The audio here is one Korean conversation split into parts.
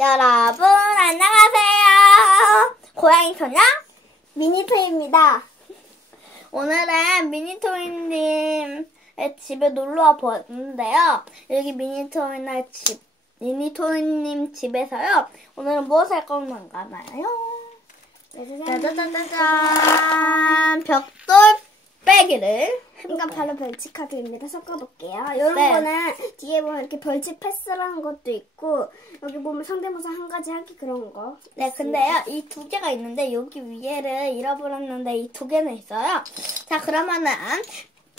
여러분 안녕하세요. 고양이 소녀 미니토입니다. 오늘은 미니토이님의 집에 놀러 와 보았는데요. 여기 미니토이나 집 미니토이님 집에서요. 오늘은 무엇을 할 건가요? 짜자자자잔 벽돌 빼기를 이건 바로 벌칙 카드입니다. 섞어볼게요. 이런 네. 거는 뒤에 보면 이렇게 벌칙 패스라는 것도 있고 여기 보면 성대모사 한 가지 하기 그런 거. 네, 근데요, 이 두 개가 있는데, 여기 위에를 잃어버렸는데, 이 두 개는 있어요. 자, 그러면은,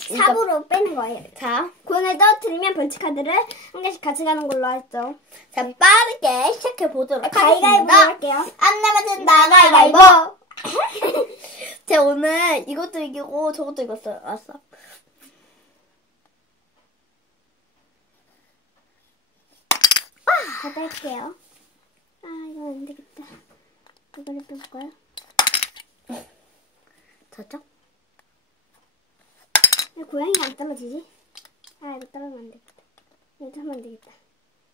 이거- 삽으로 빼는 거예요. 자, 공을 떨어뜨리면 벌칙 카드를 한 개씩 가져가는 걸로 했죠. 자, 빠르게 시작해 보도록 하겠습니다. 할게요. 안 내면 된다, 가위가위보! 제가 오늘 이것도 이기고, 저것도 이겼어요. 왔어. 저도 할게요. 아, 이거 안 되겠다. 이거를 빼볼까요? 저쪽? 왜 고양이가 안 떨어지지? 아, 이거 떨어지면 안 되겠다. 이거 하면 안 되겠다.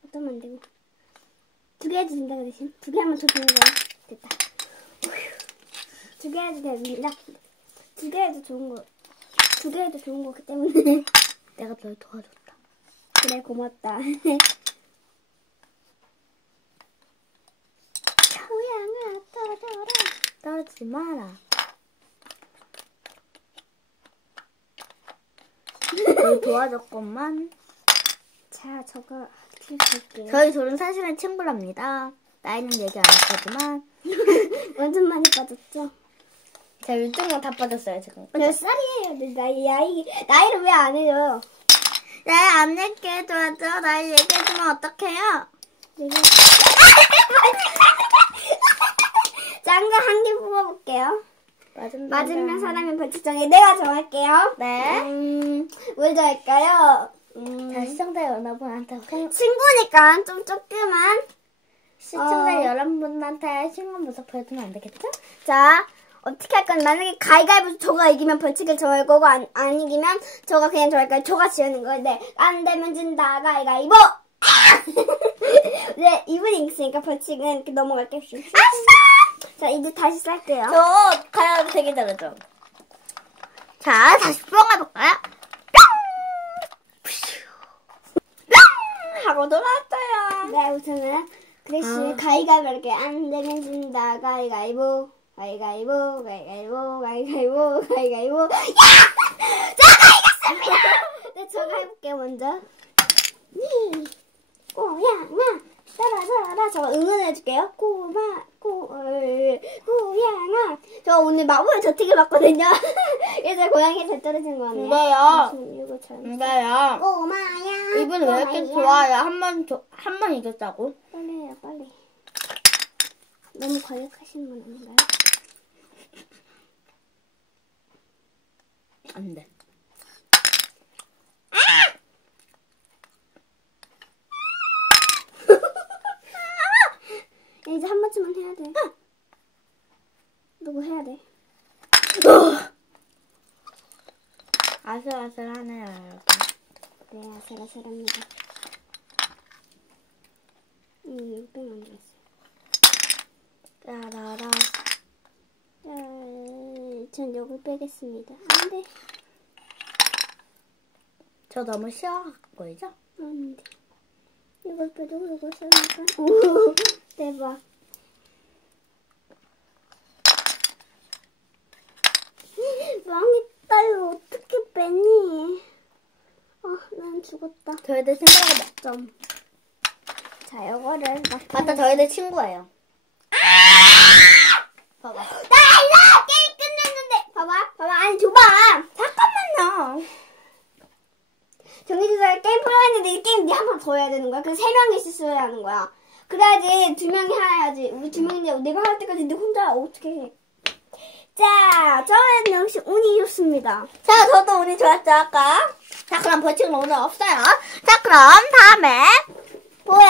이것도 하면 안 되고. 두 개 해도 된다, 그 대신. 두 개 하면 더 좋은 거야. 됐다. 두 개 해도 됩니다. 두 개 해도 좋은 거. 두 개 해도 좋은 거기 때문에. 내가 널 도와줬다. 그래, 고맙다. 고양아, 떨어져라. 떨어지지 마라. 널 도와줬건만. 자, 저거 볼게요. 저희 둘은 사실은 친구랍니다. 나이는 얘기 안 했지만. 완전 많이 빠졌죠? 제가 1등은 다 빠졌어요, 지금. 몇 살이에요? 내 나이, 나이, 나이를 왜 안 해요? 네, 안 얘기해 줘야죠. 나이 얘기해주면 어떡해요? 내가. 짠거한개 뽑아볼게요. 맞은 맞으면 사람이 벌칙 정해. 내가 정할게요. 네. 음, 뭘 정할까요? 음, 자, 시청자 여러분한테 홍, 친구니까 좀 조그만. 시청자 어. 여러분한테 신문 모습 보여주면 안 되겠죠? 자, 어떻게 할 건, 만약에 가위가위보 저가 이기면 벌칙을 정할 거고, 안, 안 이기면 저가 그냥 정할 거예요. 저가 지우는 거예요. 네. 안 되면 진다, 가위가위보! 네, 이분이 있으니까 벌칙은 이렇게 넘어갈게요. 아싸! 자, 이제 다시 쌀게요. 저 가야 되게 잘하죠. 자, 다시 뿅 해볼까요? 뿅! 하고 돌아왔어요. 네, 우선은 그 대신 아. 가위가위보 이렇게 안 되면 진다, 가위가위보. 가위가위보, 가위가위보, 가위가위보, 가위가위보. 야! 제가 이겼습니다! 네, 제가 해볼게요, 먼저. 니, 고양아, 따라 따라. 저 응원해줄게요. 고마, 고, 어, 고양아. 저 오늘 마법의 저택을 봤거든요. 그래서 고양이 잘 떨어진 거 같네요. 근데요. 근데요. 꼬마야. 이분 왜 이렇게. 좋아요? 한 번, 한 번 이겼다고? 빨리 해요, 빨리. 너무 과격하신 분 아닌가요? 안 돼. 이제 한 번쯤은 해야 돼. 누구 해야 돼? 아슬아슬하네요, 여러분. 네, 아슬아슬합니다. 음, 이거 빼면 안 되겠어 요. 짜라라. 자, 전 요거 빼겠습니다. 안 돼. 저 너무 쉬워 보이죠? 안 돼. 이걸 빼도 이걸 써니까. 오, 대박. 망했다. 이거 어떻게 빼니? 아, 난 죽었다. 저희들 생각보다 점. 자, 요거를 막. 맞다, 저희들 친구예요. 봐봐. 나 이거 게임 끝냈는데. 봐봐, 봐봐. 아니, 줘봐. 잠깐만요. 정해주세요. 게임 풀어했는데 이 게임 니한번 더 해야 되는 거야. 그래서 세 명이 실수해야 하는 거야. 그래야지 두 명이 해야지. 우리 두 명인데 내가 할 때까지 너 혼자 어떻게 해. 자, 저는 역시 운이 좋습니다. 자, 저도 운이 좋았죠, 아까. 자, 그럼 벌칙은 오늘 없어요. 자, 그럼 다음에 뭐야?